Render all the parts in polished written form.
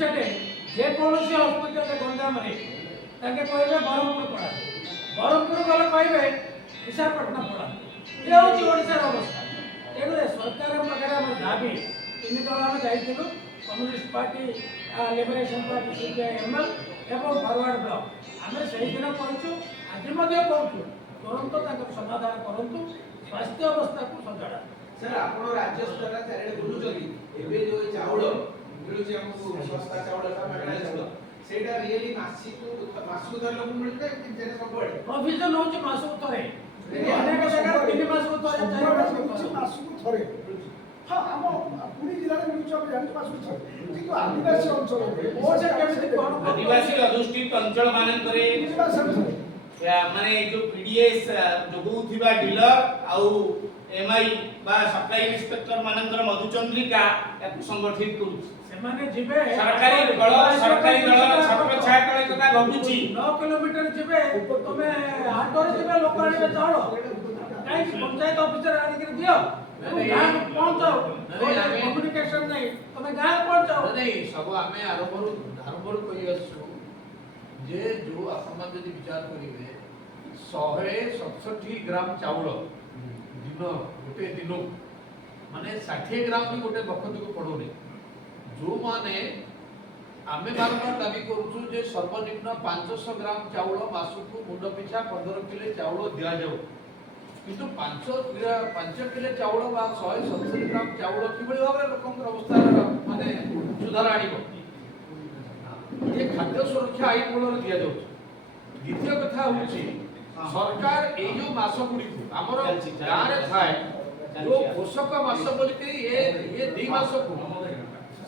सेठे जेकोसी hospital Ganjam कहे ब्रह्मपुर पड़ा ब्रह्मपुर गले कहे विशाखापट्टनम पड़ा ये हूँ ओडार अवस्था तेणु सरकार पाखे दाबी तीन दल आम जाइलु Communist Party Liberation party CPIML एवं फरवर्ड ब्लॉक आम से दिन कहूँ आज कहूँ तुरंत समाधान करूँ स्वास्थ्य अवस्था को सजाड़ा। सर आप राज्य स्तर चारिड़े बुलूँ जो चाउल मिलूँ आमको सस्ता चाउल मागणा चाउल सेटा रियली मासकु थर लोक मिलता है सब प्रोविजन होची मासकु थरे अनेक जगह 3 मासकु थरे 4 मासकु थरे हां हम पुरी जिल्ला रे मिलुछ हम जानि मासकु थरे किंतु आदिवासी अंचल रे ओसे केमिति कोन आदिवासी अधिष्ठित अंचल मानन करे माने जो पीडीएस जोगुथिबा डीलर आउ एमआई बा सप्लाई इंस्पेक्टर मानकर मधुचंद्रिका संगठित करू सेमाने जिबे सरकारी दल छत्र छाया तळे कथा घटुची 9 किलोमीटर जिबे तमे हाटोर जिबे लोक आने चाउल काई पंचायत ऑफिसर आने के दियो गांव पहुंचाओ कम्युनिकेशन नहीं तमे गांव पहुंचाओ नहीं सब आमे आरंभरू कहि असु जे जो आपण जदि विचार करिवे 167 ग्राम चाउल दिन गोटे दिन माने 60 ग्राम भी गोटे बखत को पड़ोनी जो माने आमे बारंबार दाबी करूछु जे सर्वनिम्न 500 ग्राम चाउल मासुकु मुंड पिछा 15 किलो चाउल दिया जाऊ किंतु 5 किलो चाउल बा 170 ग्राम चाउल किबळी भाबरे लोकंकर अवस्था माने सुधार आनिबो ये खाद्य सुरक्षा आईन मूल दिया जाऊ द्वितीय कथा होची सरकार ए जो मास गुडी हमर गां रे थाए जो पोषक मास बोली के ये 2 मास को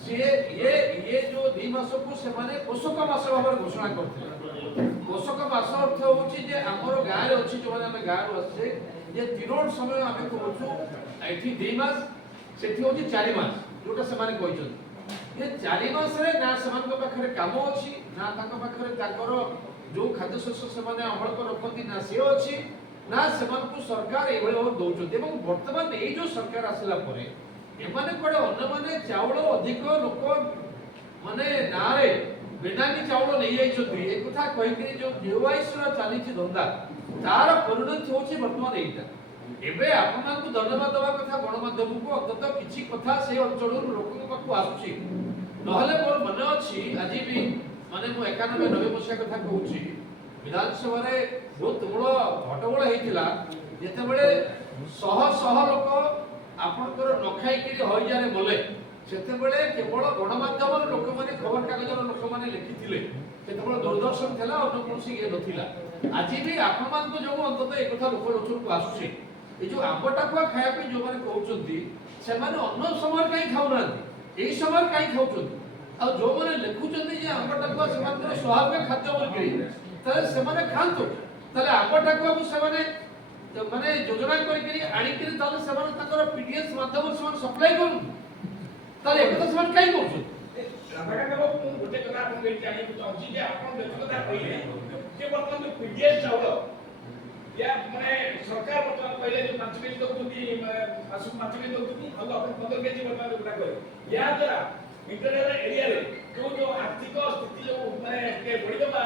से ये जो 2 मास को से माने पोषक मास भाबर घोषणा करथे पोषक मास अर्थ होची जे हमर गां रे अछि जो माने हम गां रो अछि जे तिरोड समय हम कहूछु एठी 2 मास सेठी होची 4 मास जोटा से माने कहिछन ये 4 मास रे ना समान को पाखरे काम अछि ना ताको पाखरे ताकर जो खाद्य शस्य से माने अमल को रखती ना से अछि ना समान को सरकार एबे दउछत एवं वर्तमान ए जो सरकार आसला परे ए माने कोडे अन्य माने चावल अधिक लोक माने नारे बेनामी चावल नै जाई छथि ए कथा कहि कि जो जीवाइस रा चाली छि धंदा तार परिणति होछि वर्तमान एटा एबे आपन को धन्यवाद दवा कथा गणमाध्यम को अंतत किछि कथा से अंचल लोक को आसुछि नहले मोर मन अछि आज भी माने मु 91 90 मसिया कथा कहूछि विधानसभा रे बहुत बड़ हटगोल हेतिला जेते बेले शह लोक आपनकर नखाई के हइजारे बोले सेते बेले केवल गणमाध्यम लोक माने खबर कागज लोक माने लिखिथिले सेते बेले दूरदर्शन थला और कोनसी ये नथिला आज भी आपन मान को जो अंतत एक कथा लोक लोचन को आसुछि ए जो आंबटा को खाया पे जो माने कहउचंती से माने अन्य समय काई खाउनांती एई समय काई खाउचंती आ जो माने लिखुचंती जे आंबटा को से माने स्वाभाविक खाद्य बोलके तले से माने खांतो तले आंबटा को से माने योजना करी आनी के तले से माने तकर पीडीएस माध्यम से माने सप्लाई करू तले एक तो से माने काई करछु रामका के गोटे कथा आपन के जानि तो अछि जे आपन व्यक्तिगत कहिए जे वर्तमान जो पीडीएस चाउल या माने सरकार वर्तमान पहिले जो 5 केजी दउथि मासु 5 केजी दउथि अब आपन 15 केजी वर्तमान उठा करे या द्वारा इंटरनल एरिया रे जो आर्थिक स्थिति जो माने के बढ़िबा